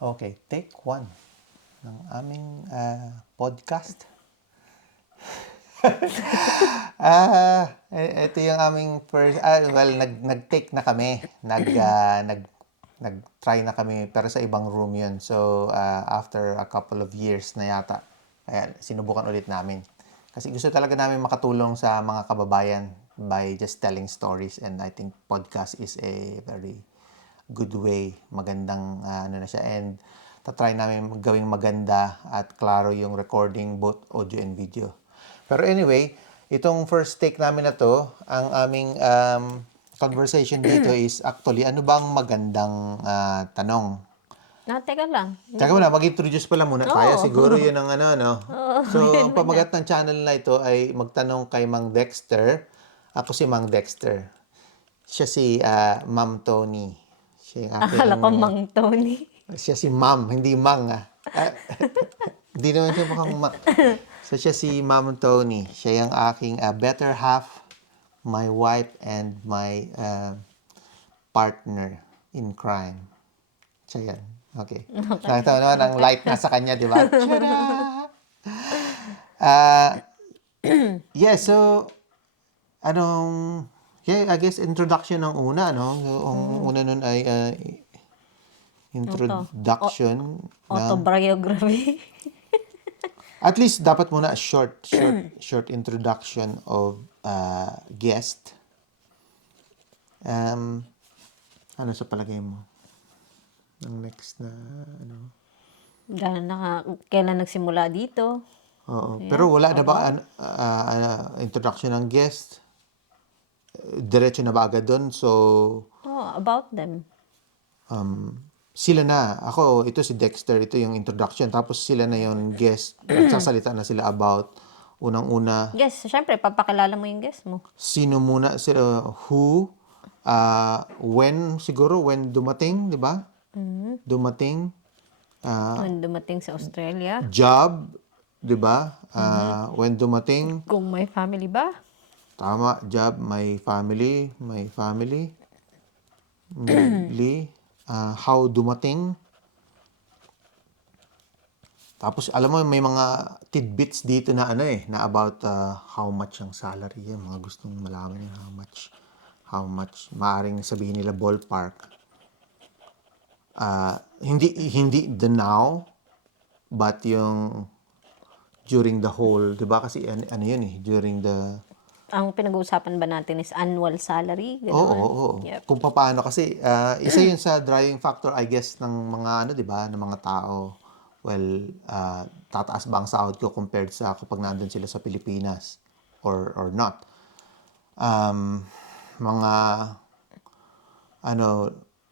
Okay, take one ng aming podcast. Ito yung aming first, nag-take na kami. Nag-try na kami, pero sa ibang room yun. So, after a couple of years na yata, kaya sinubukan ulit namin. Kasi gusto talaga namin makatulong sa mga kababayan by just telling stories. And I think podcast is a very good way. Magandang ano na siya. And tatry namin gawing maganda at klaro yung recording, both audio and video. Pero anyway, itong first take namin na to, ang aming conversation dito is actually, ano bang magandang tanong? Teka lang. Teka muna, mag-introduce pala muna tayo. Oo. Siguro yun ang ano, no? So, Yun ang pamagat ng channel na ito ay magtanong kay Mang Dexter. Ako si Mang Dexter. Siya si Ma'am Tony. Siya yung aking... Akala ko Mang Tony. Siya si Ma'am, hindi Mang Hindi naman siya mukhang Mang. So, siya si Ma'am Tony. Siya yung aking better half, my wife, and my partner in crime. Siya yan. Okay. Nakita mo naman ang light nasa kanya, di ba? Tada! Yeah, so, I guess introduction ng una, no? Ang una nun ay introduction ng... Autobiography. At least dapat muna short introduction of guest. Ano sa palagay mo? Ang next na ano? Kailan nagsimula dito? Oo. Pero wala na ba introduction ng guest? Diretso na ba agad doon? So, About them. sila na. Ako, ito si Dexter. Ito yung introduction. Tapos sila na yung guest. Nagsasalita na sila about unang-una. Guess, syempre, papakilala mo yung guest mo. Sino muna sila? Who? When dumating, di ba? Dumating. When dumating sa Australia. Job, di ba? When dumating. Kung may family ba? Tama, job, my family. How dumating. Tapos, alam mo, may mga tidbits dito na na about how much ang salary. Yan, mga gustong malaman yung how much. Maaring sabihin nila ballpark. Hindi the now, but yung during the whole, di ba? Kasi ano yun during the... Ang pinag-uusapan ba natin is annual salary? Ganun. Oo. Yep. Kung paano kasi isa yun sa driving factor I guess ng mga di ba, ng mga tao. Well, tataas ba ang sahod ko compared sa kapag nandun sila sa Pilipinas or not. Mga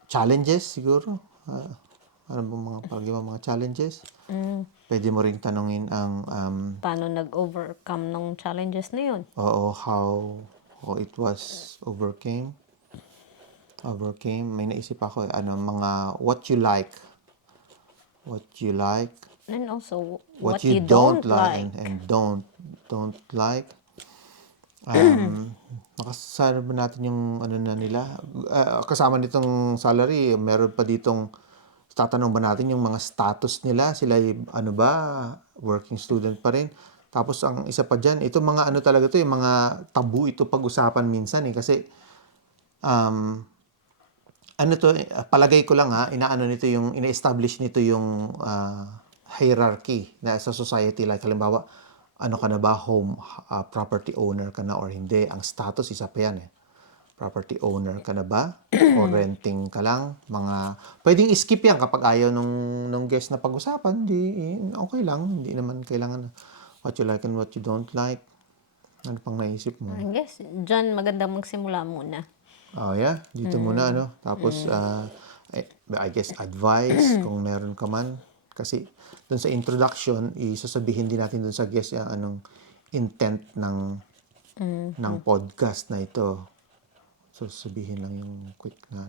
challenges siguro. Ano ba mga challenges? Pwede mo ring tanungin ang Paano nag-overcome ng challenges na yun? how it was overcame. May naisip ako mga what you like. And also, What you don't like and don't like. Makasama ba natin yung na nila? Kasama nitong salary, meron pa ditong tatanong ba natin yung mga status nila? Sila working student pa rin. Tapos ang isa pa dyan, ito mga talaga to, yung mga tabu ito pag-usapan minsan kasi palagay ko lang ina-establish nito yung hierarchy na sa society, like halimbawa, ka na ba, home property owner ka na or hindi? Ang status isa pa yan property owner ka na ba? O renting ka lang? Pwedeng skip yan kapag ayaw nung guest na pag-usapan. Okay lang. Hindi naman kailangan what you like and what you don't like. Ano pang naisip mo? I guess, dyan maganda magsimula muna. Oh, yeah. Dito muna, Tapos, I guess, advice kung meron ka man. Kasi, dun sa introduction, isasabihin din natin dun sa guest anong intent ng podcast na ito. So, sabihin lang yung quick na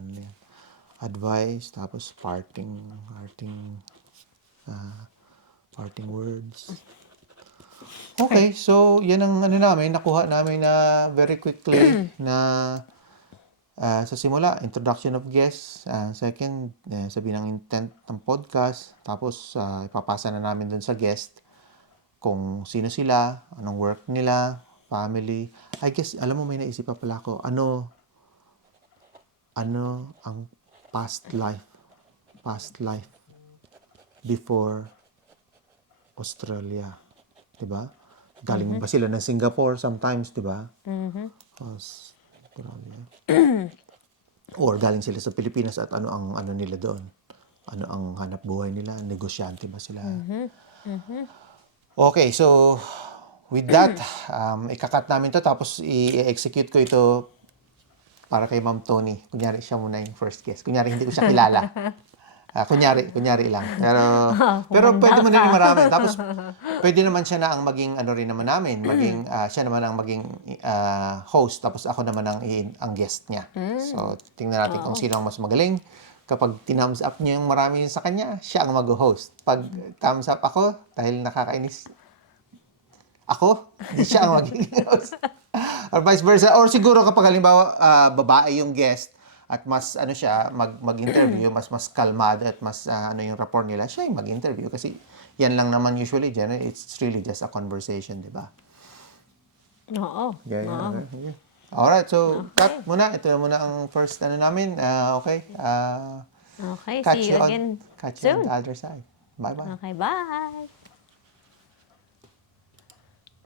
advice, tapos parting words. Okay, so yan ang namin, nakuha namin na very quickly na Sa simula, introduction of guests. Second, sabi ng intent ng podcast. Tapos, ipapasa na namin dun sa guest kung sino sila, anong work nila, family. I guess, alam mo, may naisip pa pala ako. Ano ang past life before Australia, 'di ba? Galing ba sila ng Singapore sometimes, 'di ba? Australia. Or galing sila sa Pilipinas at ano ang ano nila doon? Ano ang hanap buhay nila? Negosyante ba sila? Okay, so with that, ikakat namin to tapos i-execute ko ito para kay Ma'am Tony. Kunyari siya muna yung first guest. Kunyari hindi ko siya kilala. Kunyari lang. Pero pwede mo na rin marami. Tapos pwede naman siya na ang maging ano rin naman namin, siya naman ang maging host tapos ako naman ang guest niya. So tingnan natin kung sino ang mas magaling. Kapag thumbs up niya yung marami sa kanya, siya ang mag-host. Pag thumbs up ako, dahil nakakainis ako, hindi siya ang magiging host. Or vice versa. Or siguro kapag halimbawa babae yung guest at mas ano siya mag-interview, mas kalmado at mas ano yung rapport nila, siya yung mag-interview kasi yan lang naman usually it's really just a conversation, di ba? Oo. Okay. Alright, so cut muna. Ito muna ang first ano namin. Okay. Okay, Catch see you you again on soon. the other side. Bye-bye. Okay, bye.